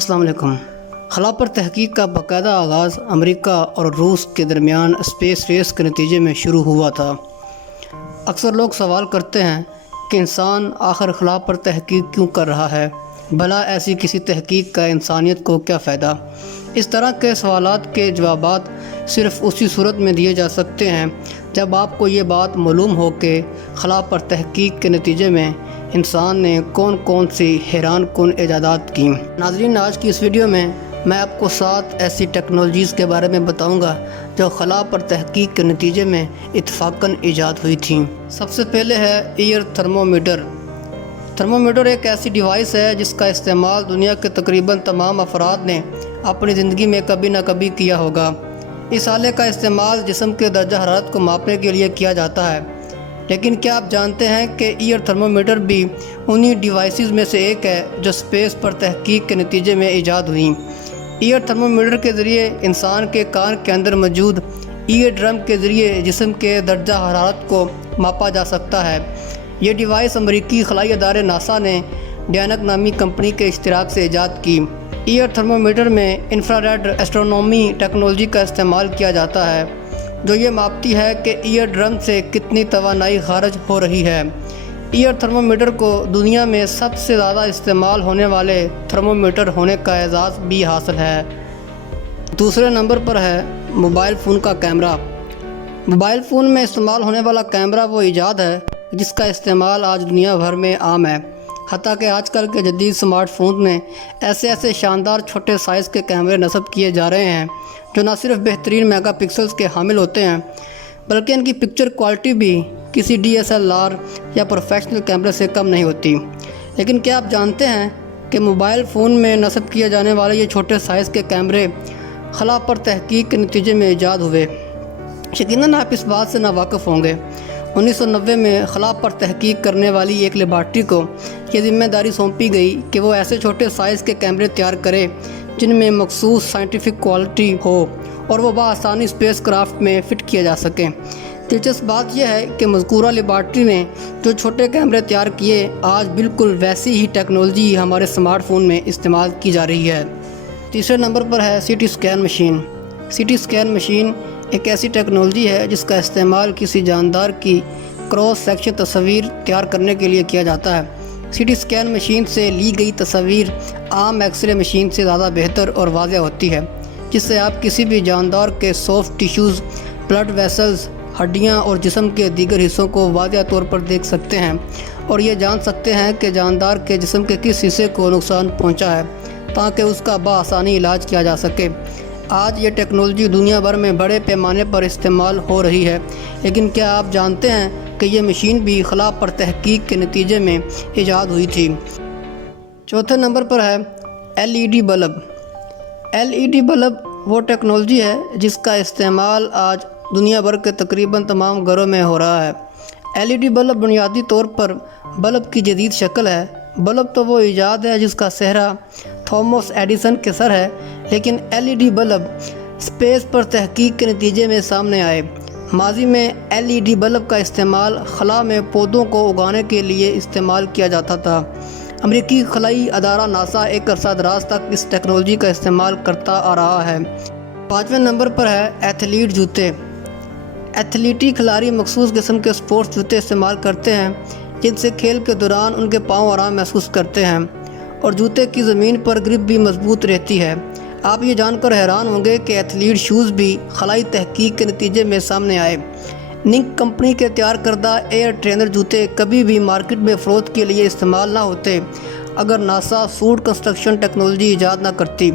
السلام علیکم۔ خلا پر تحقیق کا باقاعدہ آغاز امریکہ اور روس کے درمیان اسپیس ریس کے نتیجے میں شروع ہوا تھا۔ اکثر لوگ سوال کرتے ہیں کہ انسان آخر خلا پر تحقیق کیوں کر رہا ہے؟ بھلا ایسی کسی تحقیق کا انسانیت کو کیا فائدہ؟ اس طرح کے سوالات کے جوابات صرف اسی صورت میں دیے جا سکتے ہیں جب آپ کو یہ بات معلوم ہو کہ خلا پر تحقیق کے نتیجے میں انسان نے کون کون سی حیران کن ایجادات کی۔ ناظرین، آج کی اس ویڈیو میں آپ کو 7 ایسی ٹیکنالوجیز کے بارے میں بتاؤں گا جو خلا پر تحقیق کے نتیجے میں اتفاقاً ایجاد ہوئی تھیں۔ سب سے پہلے ہے ایئر تھرمومیٹر۔ تھرمومیٹر ایک ایسی ڈیوائس ہے جس کا استعمال دنیا کے تقریباً تمام افراد نے اپنی زندگی میں کبھی نہ کبھی کیا ہوگا۔ اس آلے کا استعمال جسم کے درجہ حرارت کو ماپنے کے لیے کیا جاتا ہے، لیکن کیا آپ جانتے ہیں کہ ایئر تھرمومیٹر بھی انہی ڈیوائسز میں سے ایک ہے جو اسپیس پر تحقیق کے نتیجے میں ایجاد ہوئیں۔ ایئر تھرمومیٹر کے ذریعے انسان کے کان کے اندر موجود ایئر ڈرم کے ذریعے جسم کے درجہ حرارت کو ماپا جا سکتا ہے۔ یہ ڈیوائس امریکی خلائی ادارے ناسا نے ڈینک نامی کمپنی کے اشتراک سے ایجاد کی۔ ایئر تھرمومیٹر میں انفراریڈ ایسٹرونومی ٹیکنالوجی کا استعمال کیا جاتا ہے جو یہ ماپتی ہے کہ ایئر ڈرم سے کتنی توانائی خارج ہو رہی ہے۔ ایئر تھرمومیٹر کو دنیا میں سب سے زیادہ استعمال ہونے والے تھرمومیٹر ہونے کا اعزاز بھی حاصل ہے۔ دوسرے نمبر پر ہے موبائل فون کا کیمرہ۔ موبائل فون میں استعمال ہونے والا کیمرہ وہ ایجاد ہے جس کا استعمال آج دنیا بھر میں عام ہے، حتیٰ کہ آج کل کے جدید سمارٹ فون میں ایسے شاندار چھوٹے سائز کے کیمرے نصب کیے جا رہے ہیں جو نہ صرف بہترین میگا پکسلز کے حامل ہوتے ہیں بلکہ ان کی پکچر کوالٹی بھی کسی DSLR یا پروفیشنل کیمرے سے کم نہیں ہوتی۔ لیکن کیا آپ جانتے ہیں کہ موبائل فون میں نصب کیے جانے والے یہ چھوٹے سائز کے کیمرے خلا پر تحقیق کے نتیجے میں ایجاد ہوئے؟ یقیناً آپ اس بات سے ناواقف ہوں گے۔ 1990 میں خلا پر تحقیق کرنے والی ایک لیبارٹری کو یہ ذمہ داری سونپی گئی کہ وہ ایسے چھوٹے سائز کے کیمرے تیار کرے جن میں مخصوص سائنٹیفک کوالٹی ہو اور وہ بآسانی اسپیس کرافٹ میں فٹ کیا جا سکیں۔ دلچسپ بات یہ ہے کہ مذکورہ لیبارٹری نے جو چھوٹے کیمرے تیار کیے آج بالکل ویسی ہی ٹیکنالوجی ہمارے اسمارٹ فون میں استعمال کی جا رہی ہے۔ تیسرے نمبر پر ہے CT scan machine. CT scan machine ایک ایسی ٹیکنالوجی ہے جس کا استعمال کسی جاندار کی کراس سیکشن تصویر تیار کرنے کے لیے کیا جاتا ہے۔ CT اسکین مشین سے لی گئی تصویر عام ایکس رے مشین سے زیادہ بہتر اور واضح ہوتی ہے، جس سے آپ کسی بھی جاندار کے سافٹ ٹیشوز، بلڈ ویسلز، ہڈیاں اور جسم کے دیگر حصوں کو واضح طور پر دیکھ سکتے ہیں اور یہ جان سکتے ہیں کہ جاندار کے جسم کے کس حصے کو نقصان پہنچا ہے تاکہ اس کا بآسانی علاج کیا جا سکے۔ آج یہ ٹیکنالوجی دنیا بھر میں بڑے پیمانے پر استعمال ہو رہی ہے، لیکن کیا آپ جانتے ہیں کہ یہ مشین بھی خلا پر تحقیق کے نتیجے میں ایجاد ہوئی تھی؟ چوتھے نمبر پر ہے LED بلب۔ LED بلب وہ ٹیکنالوجی ہے جس کا استعمال آج دنیا بھر کے تقریباً تمام گھروں میں ہو رہا ہے۔ LED بلب بنیادی طور پر بلب کی جدید شکل ہے۔ بلب تو وہ ایجاد ہے جس کا صحرا تھامس ایڈیسن کے سر ہے، لیکن LED بلب اسپیس پر تحقیق کے نتیجے میں سامنے آئے۔ ماضی میں LED بلب کا استعمال خلا میں پودوں کو اگانے کے لیے استعمال کیا جاتا تھا۔ امریکی خلائی ادارہ ناسا ایک عرصہ دراز تک اس ٹیکنالوجی کا استعمال کرتا آ رہا ہے۔ 5ویں نمبر پر ہے ایتھلیٹ جوتے۔ ایتھلیٹی کھلاڑی مخصوص قسم کے اسپورٹس جوتے استعمال کرتے ہیں جن سے کھیل کے دوران ان کے پاؤں آرام محسوس کرتے ہیں اور جوتے کی زمین پر گرپ بھی مضبوط رہتی ہے۔ آپ یہ جان کر حیران ہوں گے کہ ایتھلیٹ شوز بھی خلائی تحقیق کے نتیجے میں سامنے آئے۔ نک کمپنی کے تیار کردہ ایئر ٹرینر جوتے کبھی بھی مارکیٹ میں فروخت کے لیے استعمال نہ ہوتے اگر ناسا سوٹ کنسٹرکشن ٹیکنالوجی ایجاد نہ کرتی۔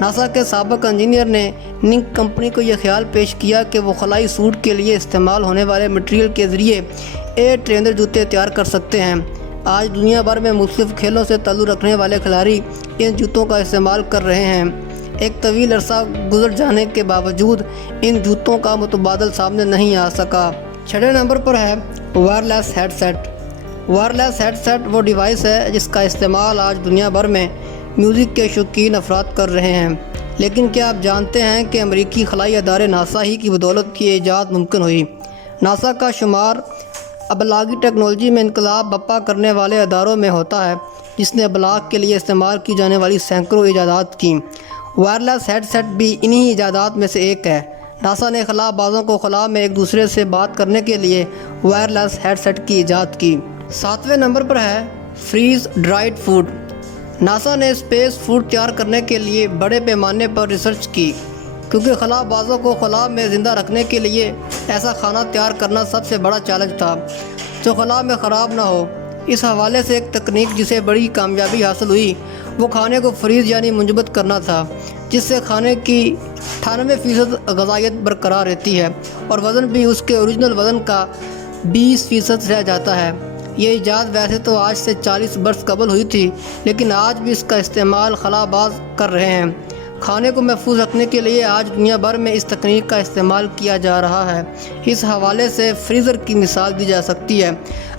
ناسا کے سابق انجینئر نے نک کمپنی کو یہ خیال پیش کیا کہ وہ خلائی سوٹ کے لیے استعمال ہونے والے مٹیریل کے ذریعے ایئر ٹرینر جوتے تیار کر سکتے ہیں۔ آج دنیا بھر میں مختلف کھیلوں سے تعلق رکھنے والے کھلاڑی ان جوتوں کا استعمال کر رہے ہیں۔ ایک طویل عرصہ گزر جانے کے باوجود ان جوتوں کا متبادل سامنے نہیں آ سکا۔ 6 نمبر پر ہے wireless headset. Wireless headset وہ ڈیوائس ہے جس کا استعمال آج دنیا بھر میں میوزک کے شوقین افراد کر رہے ہیں، لیکن کیا آپ جانتے ہیں کہ امریکی خلائی ادارے ناسا ہی کی بدولت یہ ایجاد ممکن ہوئی؟ ناسا کا شمار ابلاغی ٹیکنالوجی میں انقلاب برپا کرنے والے اداروں میں ہوتا ہے جس نے ابلاغ کے لیے استعمال کی جانے والی سینکڑوں ایجادات کی۔ وائرلیس ہیڈ سیٹ بھی انہی ایجادات میں سے ایک ہے۔ ناسا نے خلا بازوں کو خلا میں ایک دوسرے سے بات کرنے کے لیے وائرلیس ہیڈ سیٹ کی ایجاد کی۔ 7ویں نمبر پر ہے فریز ڈرائڈ فوڈ۔ ناسا نے اسپیس فوڈ تیار کرنے کے لیے بڑے پیمانے پر ریسرچ کی، کیونکہ خلا بازوں کو خلا میں زندہ رکھنے کے لیے ایسا کھانا تیار کرنا سب سے بڑا چیلنج تھا جو خلا میں خراب نہ ہو۔ اس حوالے سے ایک تکنیک جسے بڑی کامیابی حاصل ہوئی وہ کھانے کو فریز یعنی منجمد کرنا تھا، جس سے کھانے کی 98% غذائیت برقرار رہتی ہے اور وزن بھی اس کے اوریجنل وزن کا 20% رہ جاتا ہے۔ یہ ایجاد ویسے تو آج سے 40 برس قبل ہوئی تھی، لیکن آج بھی اس کا استعمال خلا باز کر رہے ہیں۔ کھانے کو محفوظ رکھنے کے لیے آج دنیا بھر میں اس تکنیک کا استعمال کیا جا رہا ہے۔ اس حوالے سے فریزر کی مثال دی جا سکتی ہے۔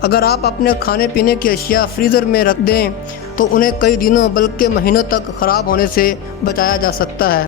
اگر آپ اپنے کھانے پینے کی اشیاء فریزر میں رکھ دیں تو انہیں کئی دنوں بلکہ مہینوں تک خراب ہونے سے بچایا جا سکتا ہے۔